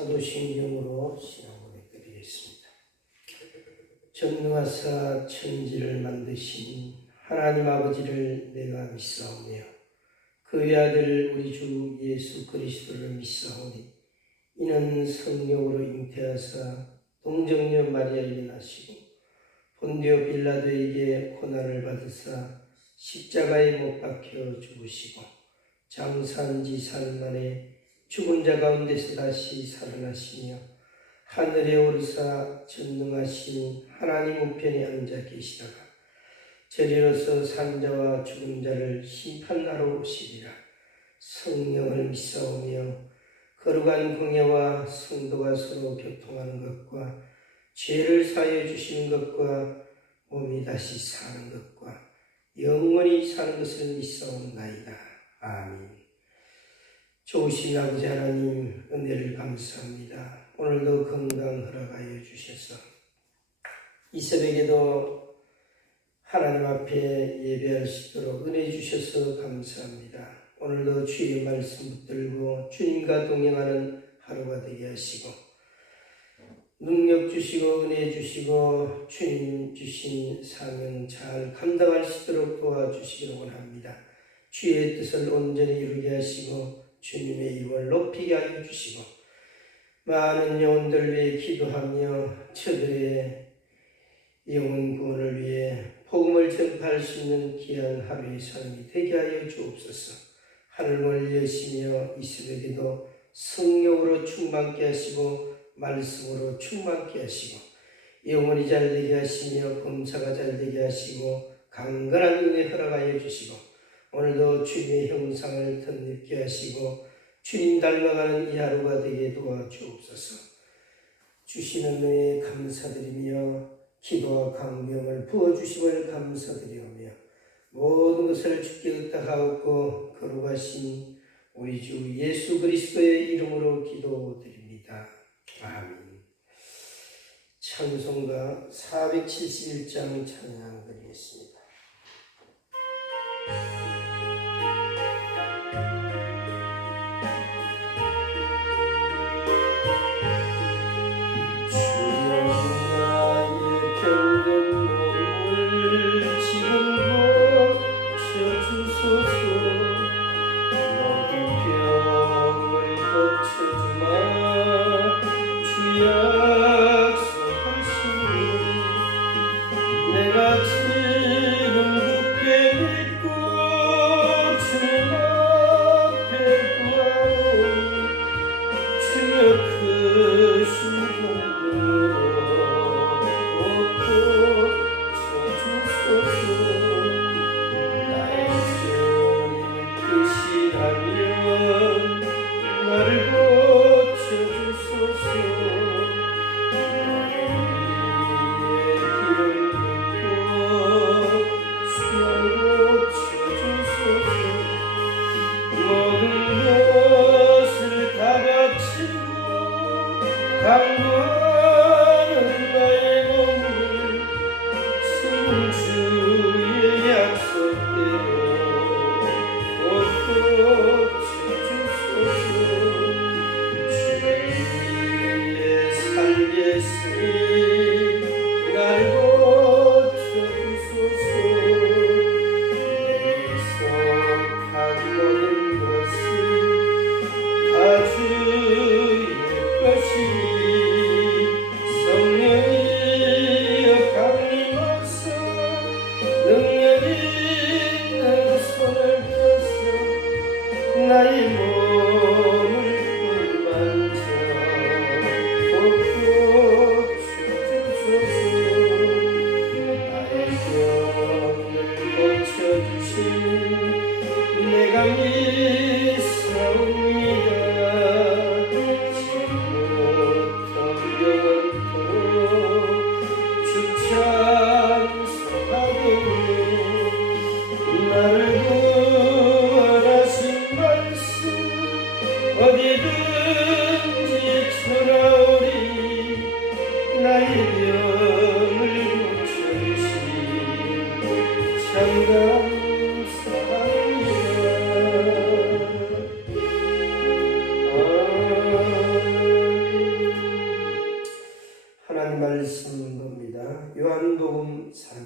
사도신경으로 신앙 고백드리겠습니다. 전능하사 천지를 만드신 하나님 아버지를 내가 믿사오며 그의 아들 우리 주 예수 그리스도를 믿사오니 이는 성령으로 잉태하사 동정녀 마리아에게 나시고 본디오 빌라도에게 고난을 받으사 십자가에 못 박혀 죽으시고 장사한 지 사흘 만에 죽은 자 가운데서 다시 살아나시며 하늘에 오르사 전능하신 하나님 우편에 앉아 계시다가 저리로서 산자와 죽은 자를 심판하러 오시리라. 성령을 믿사오며 거룩한 공예와 성도가 서로 교통하는 것과 죄를 사하여 주시는 것과 몸이 다시 사는 것과 영원히 사는 것을 믿사옵나이다. 아멘. 좋으신 아버지 하나님, 은혜를 감사합니다. 오늘도 건강 허락하여 주셔서 이 새벽에도 하나님 앞에 예배할 수 있도록 은혜 주셔서 감사합니다. 오늘도 주의 말씀 붙들고 주님과 동행하는 하루가 되게 하시고 능력 주시고 은혜 주시고 주님 주신 사명 잘 감당할 수 있도록 도와주시기를 원합니다. 주의 뜻을 온전히 이루게 하시고 주님의 이름을 높이게 하여 주시고 많은 영혼들 위해 기도하며 저들의 영혼 구원을 위해 복음을 전파할 수 있는 귀한 하루의 삶이 되게 하여 주옵소서. 하늘을 여시며 이 새벽에도 성령으로 충만케 하시고 말씀으로 충만케 하시고 영혼이 잘 되게 하시며 검사가 잘 되게 하시고 강건한 은혜 허락하여 주시고 오늘도 주님의 형상을 덧입게 하시고 주님 닮아가는 이 하루가 되게 도와주옵소서. 주시는 은혜에 감사드리며 기도와 강명을 부어주심을 감사드리오며 모든 것을 주께 의탁하옵고 거룩하신 우리 주 예수 그리스도의 이름으로 기도드립니다. 아멘. 찬송가 471장 찬양 드리겠습니다. 내가 지금 굳게 믿고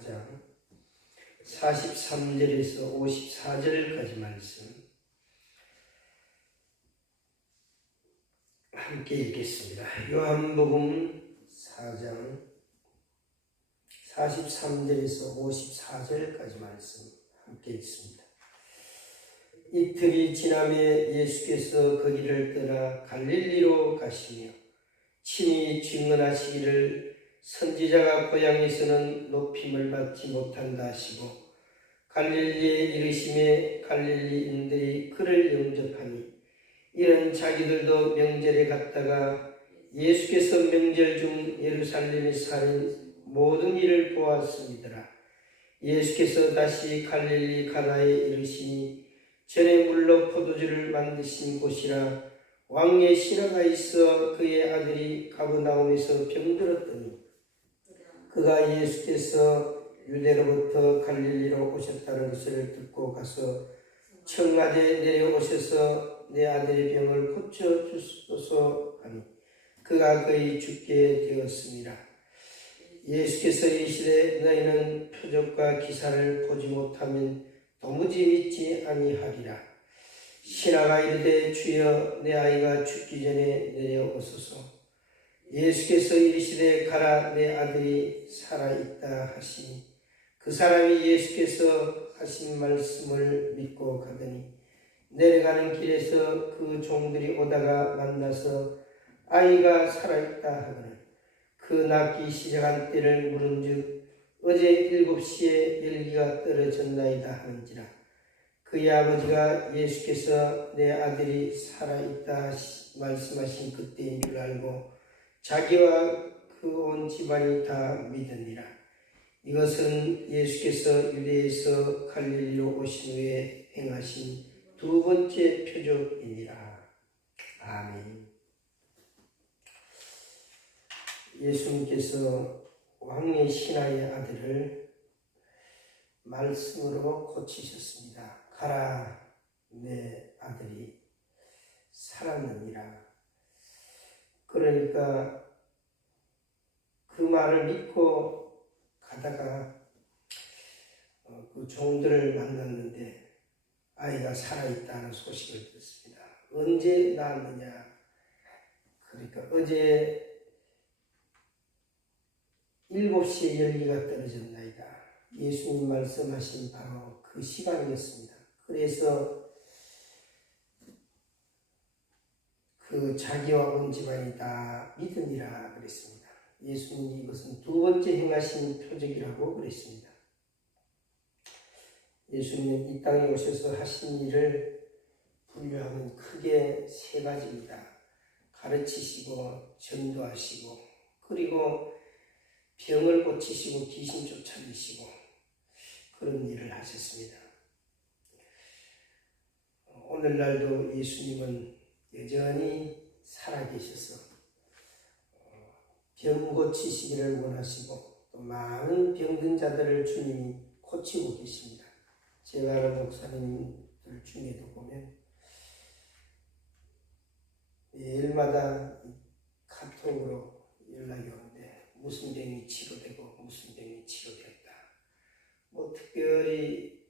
4장 43절에서 54절까지 말씀 함께 읽겠습니다. 요한복음 4장 43절에서 54절까지 말씀 함께 읽습니다. 이틀이 지나매 예수께서 거기를 떠나 갈릴리로 가시며 친히 증언하시기를 선지자가 고향에서는 높임을 받지 못한다 하시고 갈릴리에 이르심에 갈릴리인들이 그를 영접하니 이런 자기들도 명절에 갔다가 예수께서 명절 중 예루살렘에서 하는 모든 일을 보았음이더라. 예수께서 다시 갈릴리 가나에 이르시니 전에 물로 포도주를 만드신 곳이라. 왕의 신하가 있어 그의 아들이 가버나움에서 병들었더니 그가 예수께서 유대로부터 갈릴리로 오셨다는 것을 듣고 가서 청하되 내려오셔서 내 아들의 병을 고쳐주소서 하니 그가 거의 죽게 되었습니다. 예수께서 이르시되 너희는 표적과 기사를 보지 못하면 도무지 믿지 아니하리라. 신하가 이르되 주여 내 아이가 죽기 전에 내려오소서. 예수께서 이르시되 가라 내 아들이 살아있다 하시니 그 사람이 예수께서 하신 말씀을 믿고 가더니 내려가는 길에서 그 종들이 오다가 만나서 아이가 살아있다 하거늘 그 낫기 시작한 때를 물은즉 어제 7시에 열기가 떨어졌나이다 하는지라. 그의 아버지가 예수께서 내 아들이 살아있다 말씀하신 그때인 줄 알고 자기와 그 온 집안이 다 믿으니라. 이것은 예수께서 유대에서 갈릴리로 오신 후에 행하신 두 번째 표적이니라. 아멘. 예수님께서 왕의 신하의 아들을 말씀으로 고치셨습니다. 가라 내 아들이 살았느니라. 그러니까 그 말을 믿고 가다가 그 종들을 만났는데 아이가 살아있다는 소식을 듣습니다. 언제 낳았느냐? 그러니까 어제 7시에 열기가 떨어졌나이다. 예수님 말씀하신 바로 그 시간이었습니다. 그래서 그 자기와 온 집안이 다 믿으니라 그랬습니다. 예수님이 이것은 두 번째 행하신 표적이라고 그랬습니다. 예수님은 이 땅에 오셔서 하신 일을 분류하면 크게 세 가지입니다. 가르치시고 전도하시고 그리고 병을 고치시고 귀신 쫓아내시고 그런 일을 하셨습니다. 오늘날도 예수님은 여전히 살아계셔서 병 고치시기를 원하시고 또 많은 병든 자들을 주님이 고치고 계십니다. 제가 아는 목사님들 중에도 보면 매일마다 카톡으로 연락이 오는데 무슨 병이 치료되고 무슨 병이 치료되었다. 뭐 특별히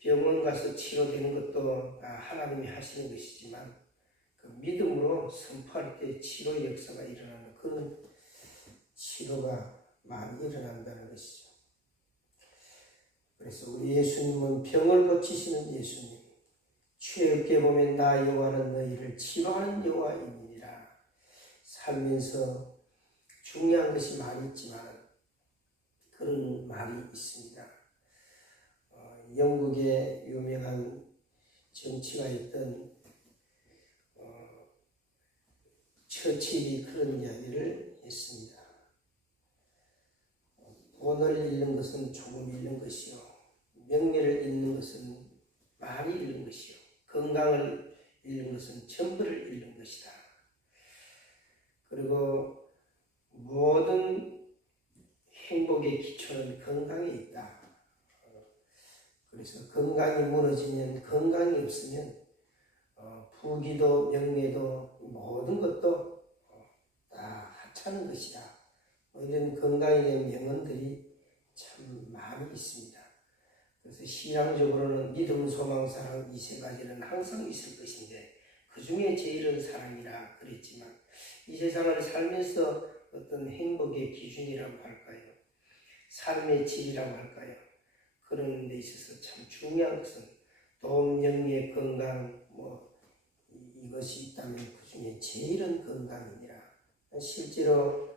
병원 가서 치료되는 것도 하나님이 하시는 것이지만 그 믿음으로 선포할 때 치료 역사가 일어나는 그런 치료가 많이 일어난다는 것이죠. 그래서 우리 예수님은 병을 고치시는 예수님, 주의 보면 나 여호와는 너희를 치료하는 여호와이니라. 살면서 중요한 것이 많이 있지만 그런 말이 있습니다. 영국의 유명한 정치가 있던 처칠이 그런 이야기를 했습니다. 돈을 잃는 것은 조금 잃는 것이요, 명예를 잃는 것은 많이 잃는 것이요, 건강을 잃는 것은 전부를 잃는 것이다. 그리고 모든 행복의 기초는 건강에 있다. 그래서 건강이 무너지면, 건강이 없으면 부귀도 명예도 모든 것도 다 하찮은 것이다. 이런 건강에 대한 명언들이 참 많이 있습니다. 그래서 신앙적으로는 믿음, 소망, 사랑 이 세 가지는 항상 있을 것인데 그 중에 제일은 사랑이라 그랬지만 이 세상을 살면서 어떤 행복의 기준이라고 할까요? 삶의 질이라고 할까요? 그런 데 있어서 참 중요한 것은 돈, 명예, 건강 이것이 있다면 그 중에 제일은 건강이니라. 실제로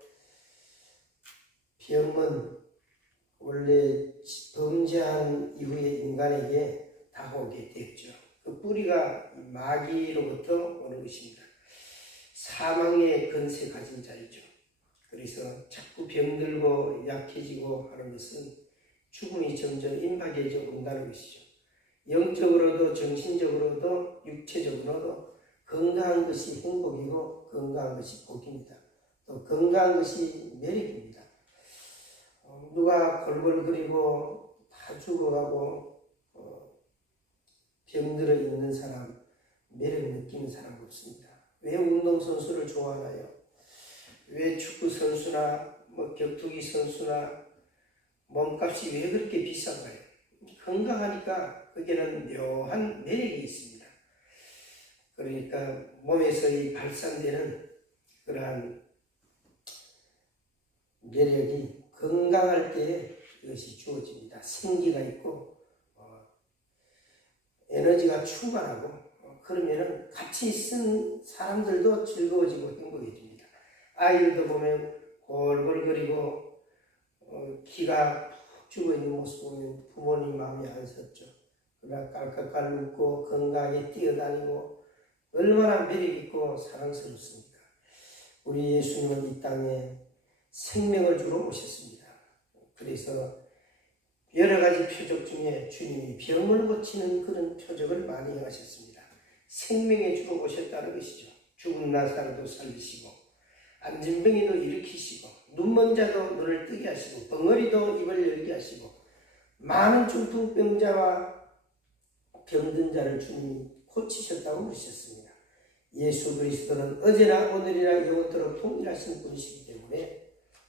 병은 원래 범죄한 이후에 인간에게 다가오게 됐죠. 그 뿌리가 마귀로부터 오는 것입니다. 사망의 근세 가진 자이죠. 그래서 자꾸 병들고 약해지고 하는 것은 죽음이 점점 임박해져 온다는 것이죠. 영적으로도 정신적으로도 육체적으로도 건강한 것이 행복이고 건강한 것이 복입니다. 또 건강한 것이 매력입니다. 누가 골골거리고 다 죽어가고 병들어 있는 사람, 매력 느끼는 사람 없습니다. 왜 운동선수를 좋아하나요? 왜 축구선수나 격투기 선수나 몸값이 왜 그렇게 비싼가요? 건강하니까 거기에는 묘한 매력이 있습니다. 그러니까 몸에서 발산되는 그러한 매력이 건강할 때 이것이 주어집니다. 생기가 있고 에너지가 충만하고 그러면 같이 있은 사람들도 즐거워지고 행복해집니다. 아이들도 보면 골골거리고 기가 푹 죽어있는 모습 보면 부모님 마음이 안섰죠. 그러나 깔깔깔 웃고 건강하게 뛰어다니고 얼마나 매력있고 사랑스럽습니까? 우리 예수님은 이 땅에 생명을 주러 오셨습니다. 그래서 여러 가지 표적 중에 주님이 병을 고치는 그런 표적을 많이 행하셨습니다. 생명의 주로 오셨다는 것이죠. 죽은 나사로도 살리시고 안진병이도 일으키시고 눈먼 자도 눈을 뜨게 하시고 벙어리도 입을 열게 하시고 많은 중풍병자와 병든 자를 주님이 고치셨다고 그러셨습니다. 예수 그리스도는 어제나 오늘이나 영원토록 동일하신 분이시기 때문에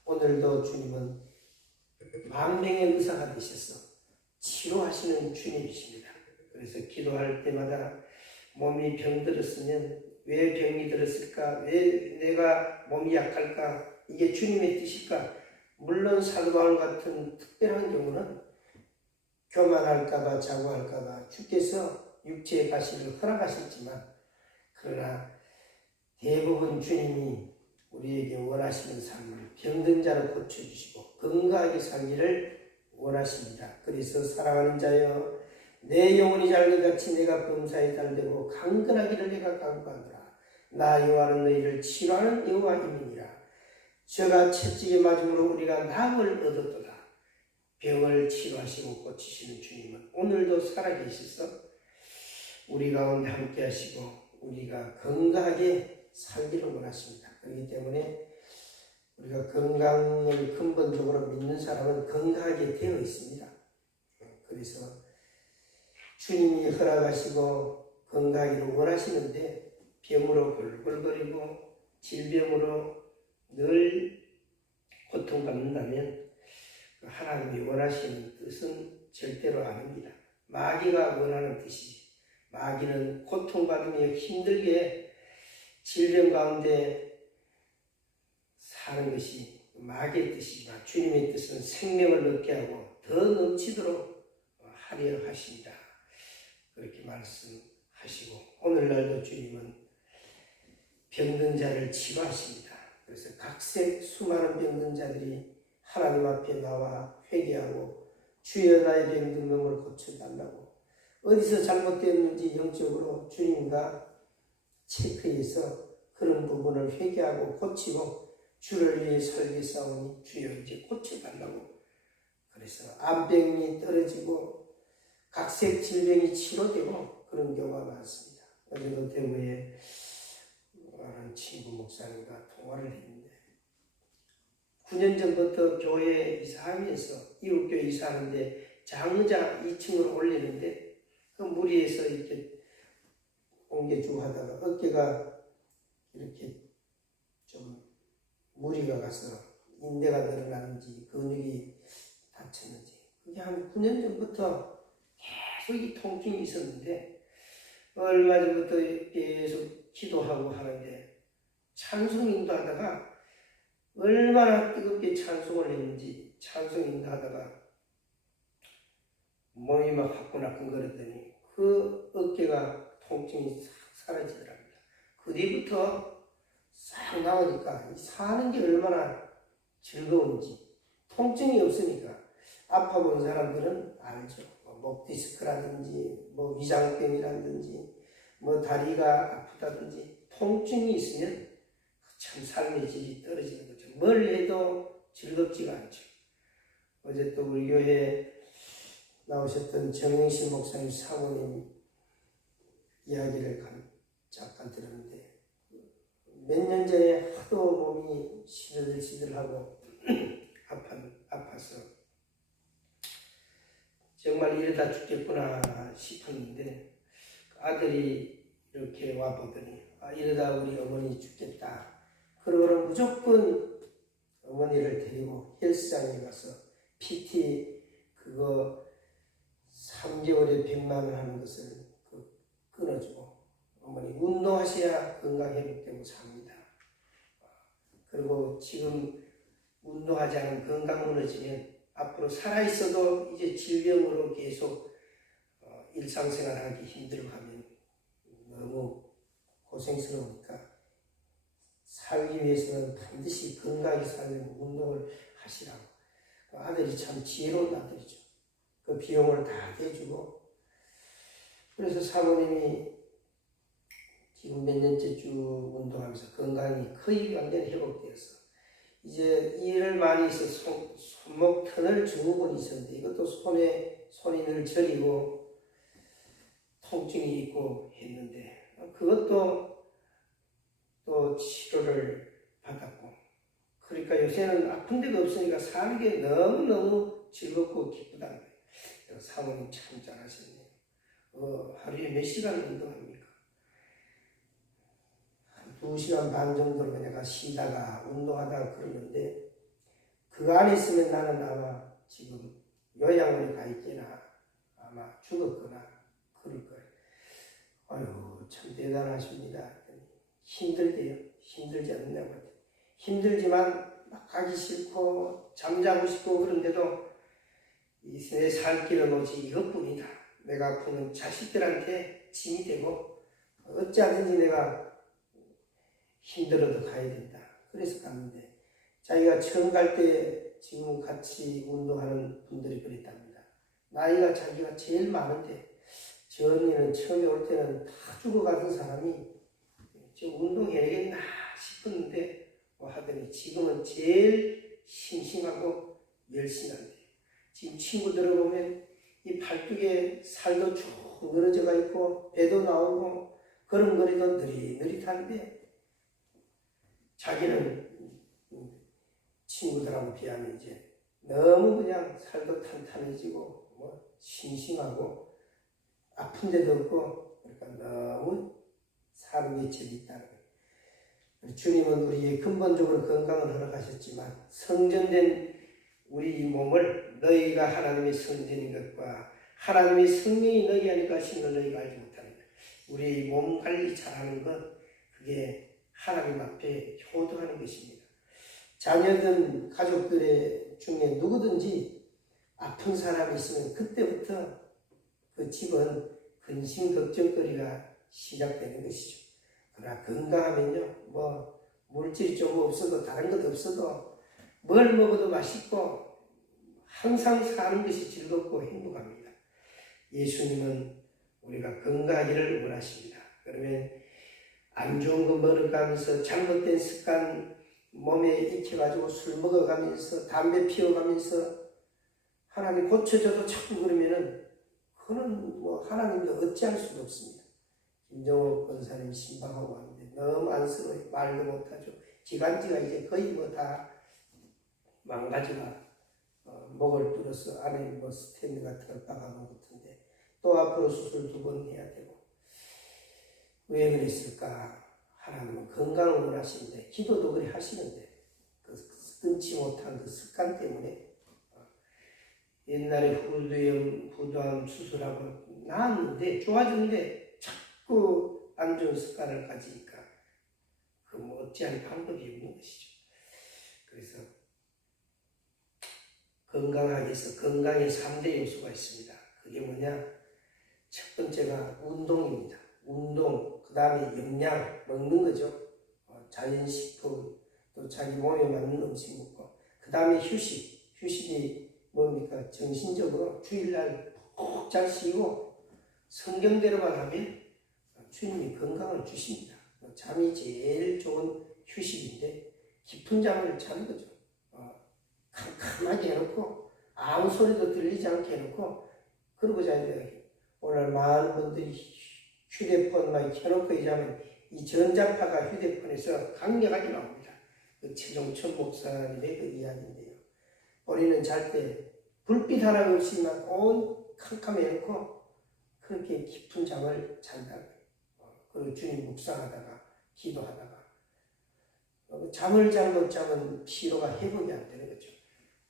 오늘도 주님은 만병의 의사가 되셔서 치료하시는 주님이십니다. 그래서 기도할 때마다 몸이 병들었으면 왜 병이 들었을까? 왜 내가 몸이 약할까? 이게 주님의 뜻일까? 물론 사도 바울 같은 특별한 경우는 교만할까봐 자고할까봐 주께서 육체의 가시를 허락하셨지만 그러나 대부분 주님이 우리에게 원하시는 삶을 병든 자로 고쳐주시고 건강하게 살기를 원하십니다. 그래서 사랑하는 자여 내 영혼이 잘것같이 내가 범사에 달되고 강건하기를 내가 간구하노라. 나 여호와는 너희를 치료하는 여호와임이니라. 저가 채찍에 맞음으로 우리가 낙을 얻었도다. 병을 치료하시고 고치시는 주님은 오늘도 살아계셔서 우리 가운데 함께 하시고 우리가 건강하게 살기를 원하십니다. 그렇기 때문에 우리가 건강을 근본적으로 믿는 사람은 건강하게 되어 있습니다. 그래서 주님이 허락하시고 건강하기를 원하시는데 병으로 골골거리고 질병으로 늘 고통받는다면 하나님이 원하시는 뜻은 절대로 아닙니다. 마귀가 원하는 뜻이지. 마귀는 고통받으며 힘들게 질병 가운데 사는 것이 마귀의 뜻이지만 주님의 뜻은 생명을 얻게 하고 더 넘치도록 하려 하십니다. 그렇게 말씀하시고 오늘날도 주님은 병든 자를 치료하십니다. 그래서 각색 수많은 병든 자들이 하나님 앞에 나와 회개하고 주여 나의 병든 몸을 고쳐달라고 어디서 잘못되었는지 영적으로 주님과 체크해서 그런 부분을 회개하고 고치고 주를 위해 살겠사오니 주여 이제 고쳐달라고 그래서 암병이 떨어지고 각색 질병이 치료되고 그런 경우가 많습니다. 어제도 대구에 아는 친구 목사님과 통화를 했는데 9년 전부터 교회에 이사하면서 이웃교회 이사하는데 장의자 2층으로 올리는데 그 무리에서 이렇게 옮겨주고 하다가 어깨가 이렇게 좀 무리가 가서 인대가 늘어나는지 근육이 다 다쳤는지. 그게 한 9년 전부터 계속 이 통증이 있었는데 얼마 전부터 계속 기도하고 하는데 찬송 인도하다가 얼마나 뜨겁게 찬송을 했는지 찬송 인도하다가 몸이 막 화끈화끈거렸더니 그 어깨가 통증이 싹 사라지더랍니다. 그 뒤부터 싹 나오니까 사는 게 얼마나 즐거운지. 통증이 없으니까. 아파 본 사람들은 알죠. 목 디스크라든지 위장병이라든지 다리가 아프다든지 통증이 있으면 참 삶의 질이 떨어지는 거죠. 뭘 해도 즐겁지가 않죠. 어제 또 우리 교회에 나오셨던 정영실 목사님 사모님 이야기를 잠깐 들었는데 몇 년 전에 하도 몸이 시들시들하고 아파서 정말 이러다 죽겠구나 싶었는데 아들이 이렇게 와보더니 이러다 우리 어머니 죽겠다. 그러고는 무조건 어머니를 데리고 헬스장에 가서 PT 그거 3개월에 100만 원 하는 것을 끊어주고 어머니 운동하셔야 건강 회복되고 삽니다. 그리고 지금 운동하지 않으면 건강 무너지면 앞으로 살아있어도 이제 질병으로 계속 일상생활하기 힘들어하면 너무 고생스러우니까 살기 위해서는 반드시 건강히 살려고 운동을 하시라고. 아들이 참 지혜로운 아들이죠. 그 비용을 다 대주고 그래서 사모님이 지금 몇 년째 쭉 운동하면서 건강이 거의 완전히 회복되어서 이제 일을 많이 해서 손목 터널 증후군이 있었는데 이것도 손이 늘 저리고 통증이 있고 했는데 그것도 또 치료를 받았고 그러니까 요새는 아픈 데가 없으니까 사는 게 너무너무 즐겁고 기쁘다는 거예요. 사모님 참 잘하셨네요. 하루에 몇 시간 운동합니까? 한 2시간 반 정도로 내가 쉬다가 운동하다가 그러는데 그 안에 있으면 나는 아마 지금 요양원에 가 있거나 아마 죽었거나 그럴 거예요. 아유 참 대단하십니다. 힘들대요. 힘들지 않느냐고. 힘들지만 막 가기 싫고 잠자고 싶고 그런데도 내 살 길은 오직 이것뿐이다. 내가 아프면 자식들한테 짐이 되고 어찌하든지 내가 힘들어도 가야 된다. 그래서 갔는데 자기가 처음 갈 때 지금 같이 운동하는 분들이 그랬답니다. 나이가 자기가 제일 많은데 저 언니는 처음에 올 때는 다 죽어가던 사람이 지금 운동해야겠나 싶었는데 하더니 지금은 제일 싱싱하고 열심한데 지금 친구들을 보면 이 팔뚝에 살도 쭉 늘어져가 있고 배도 나오고 걸음걸이도 느릿느릿한데 자기는 친구들하고 비하면 이제 너무 그냥 살도 탄탄해지고 싱싱하고 아픈 데도 없고 그러니까 너무 사는 게 재밌다는 거예요. 주님은 우리의 근본적으로 건강을 허락하셨지만 성전된 우리 이 몸을 너희가 하나님의 성전인 것과 하나님의 성령이 너희 안에 가신 걸 너희가 알지 못하는 거예요. 우리 몸 관리 잘하는 것 그게 하나님 앞에 효도하는 것입니다. 자녀든 가족들의 중에 누구든지 아픈 사람이 있으면 그때부터 그 집은 근심 걱정거리가 시작되는 것이죠. 그러나 건강하면요, 물질이 좀 없어도 다른 것 없어도 뭘 먹어도 맛있고 항상 사는 것이 즐겁고 행복합니다. 예수님은 우리가 건강하기를 원하십니다. 그러면 안 좋은 거 먹어가면서 잘못된 습관 몸에 익혀가지고 술 먹어가면서 담배 피워가면서 하나님 고쳐줘도 자꾸 그러면은 그거는 하나님도 어찌할 수도 없습니다. 김정호 권사님 신방하고 왔는데 너무 안쓰러워요. 말도 못하죠. 기관지가 이제 거의 다 망가지가 목을 뚫어서 안에 스탠드 같은 걸 박아놓은 것 같은데 또 앞으로 수술 2번 해야 되고 왜 그랬을까? 하나님은 건강을 원하시는데 기도도 그래 하시는데 그 끊지 못한 그 습관 때문에 옛날에 후두암 수술하고 나았는데 좋아졌는데 자꾸 안 좋은 습관을 가지니까 그 뭐 어찌할 방법이 없는 것이죠. 그래서 건강하게 해서 건강에 3대 요소가 있습니다. 그게 뭐냐? 첫 번째가 운동입니다. 운동, 그 다음에 영양, 먹는 거죠. 자연식품, 또 자기 몸에 맞는 음식 먹고, 그 다음에 휴식. 휴식이 뭡니까? 정신적으로 주일날 푹 잘 쉬고 성경대로만 하면 주님이 건강을 주십니다. 잠이 제일 좋은 휴식인데 깊은 잠을 자는 거죠. 캄캄하게 해놓고 아무 소리도 들리지 않게 해놓고 그러고 자야 돼요. 오늘 많은 분들이 휴대폰만 켜놓고 자면 이 전자파가 휴대폰에서 강력하게 나옵니다. 그 최종천 목사님의 그 이야기인데요. 우리는 잘 때 불빛 하나 없이만 온 캄캄해놓고 그렇게 깊은 잠을 잔다고요. 그리고 주님 묵상하다가 기도하다가 잠을 잘못 자면 피로가 회복이 안 되는 거죠.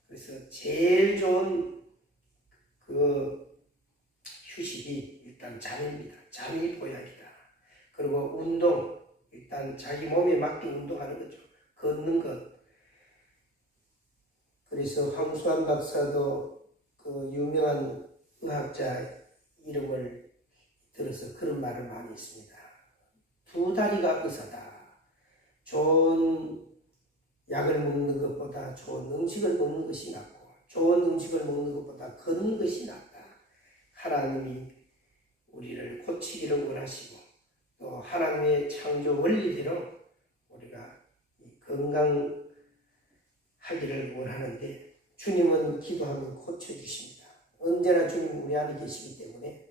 그래서 제일 좋은 그 휴식이 일단 잠입니다. 잠이 보약이다. 그리고 운동, 일단 자기 몸에 맞게 운동하는 거죠. 걷는 것. 그래서 황수환 박사도 그 유명한 의학자 이름을 들어서 그런 말을 많이 했습니다. 두 다리가 의사다. 좋은 약을 먹는 것보다 좋은 음식을 먹는 것이 낫고 좋은 음식을 먹는 것보다 걷는 것이 낫다. 하나님이 우리를 고치기를 원하시고 또 하나님의 창조 원리대로 우리가 건강하기를 원하는데 주님은 기도하면 고쳐주십니다. 언제나 주님 우리 안에 계시기 때문에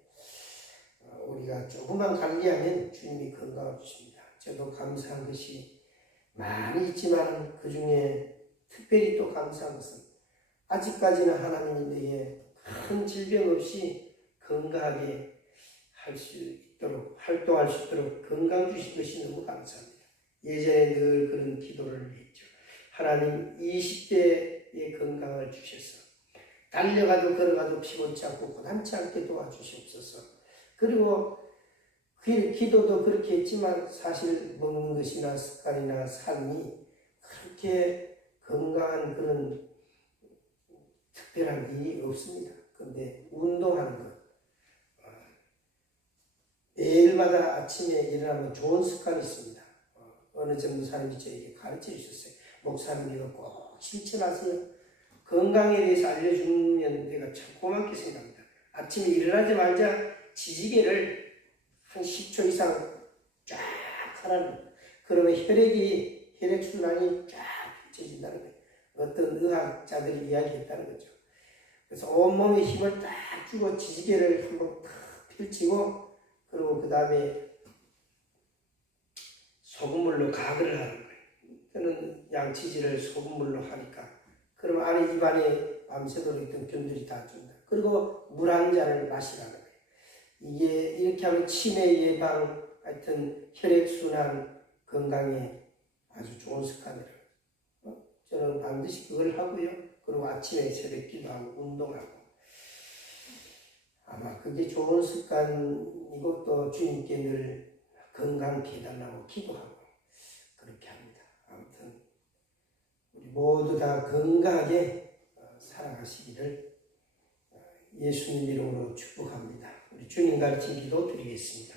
우리가 조금만 관리하면 주님이 건강을 주십니다. 저도 감사한 것이 많이 있지만 그 중에 특별히 또 감사한 것은 아직까지는 하나님이 내게 큰 질병 없이 건강하게 할 수 있도록 활동할 수 있도록 건강 주신 것이 너무 감사합니다. 예전에 늘 그런 기도를 했죠. 하나님 20대의 건강을 주셔서 달려가도 걸어가도 피곤치 않고 고단치 않게 도와주시옵소서. 그리고 기도도 그렇게 했지만 사실 먹는 것이나 습관이나 삶이 그렇게 건강한 그런 특별한 일이 없습니다. 그런데 운동하는 것, 매일마다 아침에 일어나면 좋은 습관이 있습니다. 어느 전도사님이 저에게 가르쳐 주셨어요. 목사님 이거 꼭 실천하세요. 건강에 대해서 알려주면 내가 참 고맙게 생각합니다. 아침에 일어나자마자 지지개를 한 10초 이상 쫙 하라는, 그러면 혈액순환이 쫙 펼쳐진다는 거예요. 어떤 의학자들이 이야기했다는 거죠. 그래서 온몸에 힘을 딱 주고 지지개를 한번 탁 펼치고 그리고 그 다음에 소금물로 가글을 하는 거예요. 저는 양치질을 소금물로 하니까 그러면 안에 입안에 밤새도록 있던 균들이 다 준다. 그리고 물 한 잔을 마시라는 거예요. 이게 이렇게 하면 치매 예방, 하여튼 혈액순환 건강에 아주 좋은 습관이라고. 저는 반드시 그걸 하고요. 그리고 아침에 새벽 기도하고 운동하고. 아마 그게 좋은 습관이고 또 주님께 늘 건강케 해달라고 기도하고 그렇게 합니다. 아무튼 우리 모두 다 건강하게 살아가시기를 예수님 이름으로 축복합니다. 우리 주님 가르친 기도 드리겠습니다.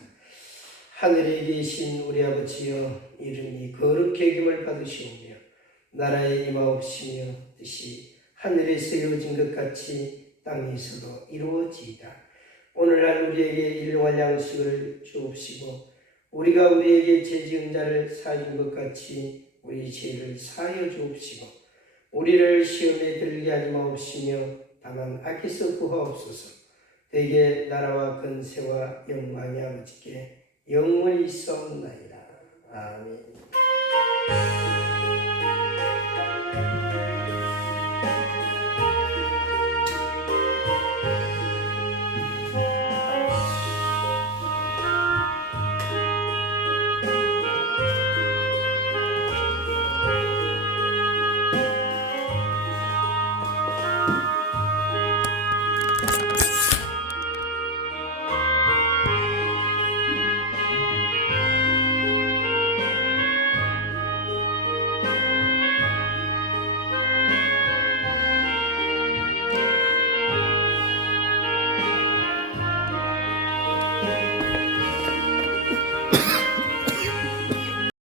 하늘에 계신 우리 아버지여, 이름이 거룩히 여김을 받으시오며 나라에 임하옵시며 뜻이 하늘에서 이루어진 것 같이 땅에서도 이루어지이다. 오늘날 우리에게 일용할 양식을 주옵시고 우리가 우리에게 죄 지은 자를 사하는 것 같이 우리 죄를 사하여 주옵시고 우리를 시험에 들게 하지 마옵시며 다만 악에서 구하옵소서. 대개 나라와 권세와 영광이 아버지께 영원히 있사옵나이다. 아멘.